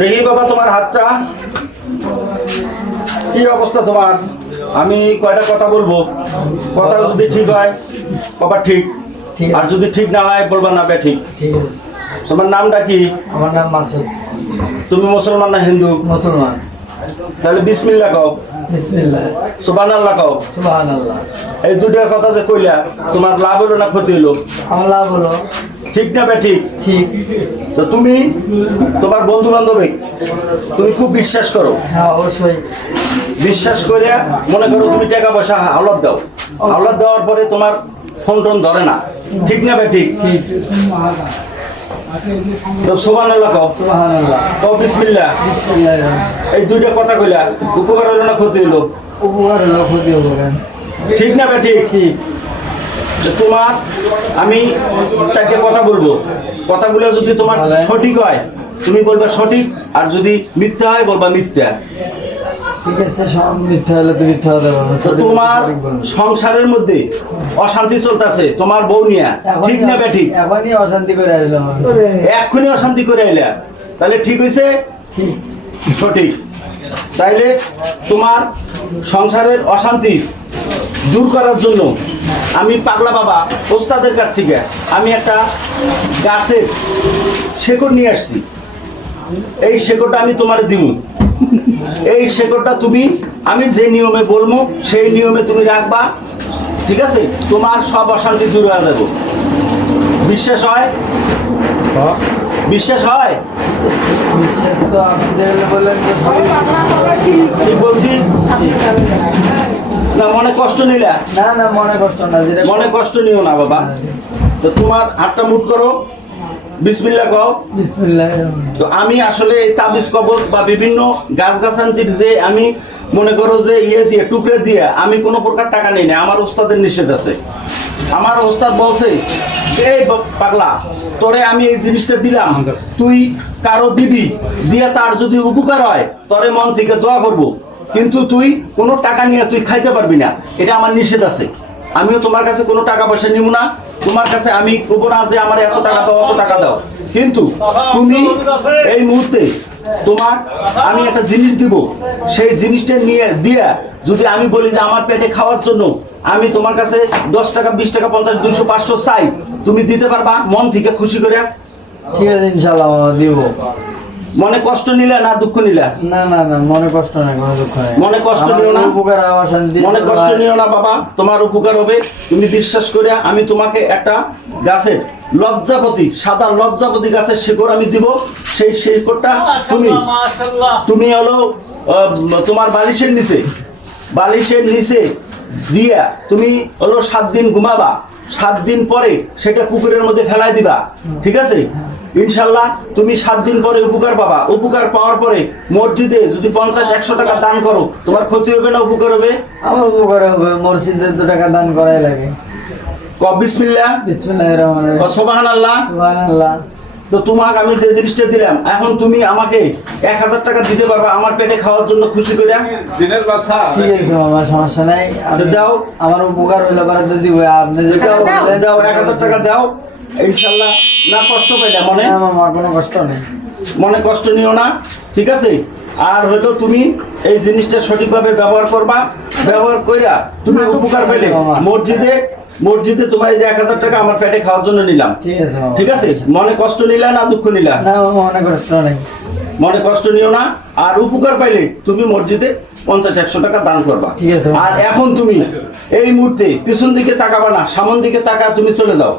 দেখি বাবা তোমার হাতটা কি অবস্থা তোমার। আমি কয়টা কথা বলবো, কথা যদি ঠিক হয় বাবা ঠিক, আর যদি ঠিক না হয় বলবা না বে ঠিক। ঠিক আছে। তোমার নামটা কি? আমার নাম মাসুদ। তুমি মুসলমান না হিন্দু? মুসলমান। তাহলে বিসমিল্লাহ কও। বিসমিল্লাহ। সুবহানাল্লাহ কও। সুবহানাল্লাহ। এই দুটো কথা যে কইলা তোমার লাভ হলো না ক্ষতি হলো? আমার লাভ হলো। ঠিক না বে ঠিক? ঠিক। তো তুমি তোমার বন্ধু বান্ধবে তুমি খুব বিশ্বাস করো। হ্যাঁ অবশ্যই। বিশ্বাস করে মনে করো তুমি টাকা পয়সা হাওলাত দাও, হাওলাত দেওয়ার পরে তোমার ফোন টোন ধরে না, ঠিক না বে ঠিক? ঠিক। তো সুবহানাল্লাহ কও। সুবহানাল্লাহ। কও বিসমিল্লাহ। বিসমিল্লাহ। এই দুইটা কথা কইলা উপকার হলো না ক্ষতি হলো? উপকার হলো, ক্ষতি হলো কেন? ঠিক না বে ঠিক? ঠিক। তো তোমার আমি চারটে কথা বলবো, কথাগুলো যদি তোমার সঠিক হয় তুমি বলবে সঠিক, আর যদি মিথ্যা হয় বলবা মিথ্যা। ঠিক আছে, সব মিথ্যা হলে তো মিথ্যা হতে পারবো। তো তোমার সংসারের মধ্যে অশান্তি চলতেছে তোমার বউ নিয়ে, ঠিক না বে ঠিক? এখনই অশান্তি করে আসলাম। এক্ষুনি অশান্তি করে আইলা, তাহলে ঠিক হয়েছে? ঠিক। সঠিক। তাইলে তোমার সংসারের অশান্তি দূর করার জন্য আমি পাগলা বাবা ওস্তাদের কাছ থেকে আমি একটা গাছের শেকড় নিয়ে আসছি। এই শেকড়টা আমি তোমার দিব। এই শেকড়টা তুমি আমি যে নিয়মে বলবো সেই নিয়মে তুমি রাখবা, ঠিক আছে? তোমার সব অশান্তি দূর হয়ে যাবে। বিশ্বাস হয়? বিশ্বাস হয়? বিশ্বাস তো আপনি যেগুলো বললেন যে সবই ঠিক বলছি না? মনে কষ্ট নিলা? না না, মনে কষ্ট না। যেটা মনে কষ্ট নিও না বাবা। তো তোমার হাতটা মুট করো, বিসমিল্লাহ কও। বিসমিল্লাহ। তো আমি আসলে এই তাবিজ কবজ বা বিভিন্ন গাছগাছালির যে আমি মনে করো যে ইয়ে দিয়ে টুকরে দিয়ে আমি কোনো প্রকার টাকা নেই না, আমার ওস্তাদের নিষেধ আছে। আমার ওস্তাদ বলছে এই পাগলা তোরে আমি এই জিনিসটা দিলাম, তুই কারো দিবি, দিয়ে তার যদি উপকার হয় তোরে মন থেকে দোয়া করব, কিন্তু তুই কোনো টাকা নিয়ে তুই খাইতে পারবি না, এটা আমার নিষেধ আছে। আমিও তোমার কাছে কোনো টাকা পয়সা নিব না, তোমার কাছে আমি করবো না যে আমার এত টাকা দাও অত টাকা দাও, কিন্তু তুমি এই মুহূর্তে তোমার আমি একটা জিনিস দিব, সেই জিনিসটা নিয়ে দিয়ে যদি আমি বলি যে আমার পেটে খাওয়ার জন্য আমি তোমার কাছে 10 টাকা 20 টাকা 50 200 500 চাই, তুমি দিতে পারবা মন থেকে খুশি করে? ঠিক আছে, ইনশাআল্লাহ দিব। মনে কষ্ট নিলে না দুঃখ নিলে? না না না, মনে কষ্ট নাই, কোনো দুঃখ নাই। মনে কষ্ট নিও না, উপকার অশান্তি মনে কষ্ট নিও না বাবা, তোমার উপকার হবে। তুমি বিশ্বাস করে আমি তোমাকে একটা গাছের লজ্জাপতি, সাদা লজ্জাপতি গাছের শিকড় আমি দিব। সেই শিকড়টা তুমি হলো তোমার বালিশের নিচে দিয়া তুমি হলো 7 দিন ঘুমাবা, 7 দিন পরে সেটা পুকুরের মধ্যে ফেলাই দিবা, ঠিক আছে? ইনশাল্লাহ তুমি 7 দিন পরে উপকার পাবা। উপকার পাওয়ার পরে মসজিদে যদি 50-100 টাকা দান করো তোমার ক্ষতি হবে না উপকার হবে? আমার উপকার হবে। মসজিদে 2 টাকা দান করাই লাগে। বিসমিল্লাহ। বিসমিল্লাহির রহমানির রহিম। সুবহানাল্লাহ। সুবহানাল্লাহ। তো তোমাকে আমি যে জিনিসটা দিলাম এখন তুমি আমাকে 1000 টাকা দিতে পারবে আমার পেটে খাওয়ার জন্য খুশি করে? দিনের বাচ্চা ঠিক আছে মামা, সমস্যা নাই। দাও, আমার উপকার হইলে পরে তো দিব। আপনি যে দাও 1000 টাকা দাও ইনশাল্লাহ। না কষ্ট পাইলা মনে? না মামা, কোনো কষ্ট নেই। মনে কষ্ট নিও না, ঠিক আছে? আর হয়তো তুমি এই জিনিসটা সঠিকভাবে ব্যবহার করবা, ব্যবহার কইরা তুমি উপকার পেলে মসজিদে তোমার এই যে 1000 টাকা আমার পেটে খাওয়ার জন্য নিলাম, ঠিক আছে মামা। ঠিক আছে? মনে কষ্ট নিলা না দুঃখ নিলা? না মামা, মনে কষ্ট নেই। মনে কষ্ট নিও না। আর উপকার পাইলে তুমি মসজিদে 50-100 টাকা দান করবা, ঠিক আছে। আর এখন তুমি এই মুহূর্তে পিছন দিকে তাকাবা না, সামন দিকে তাকা তুমি চলে যাও।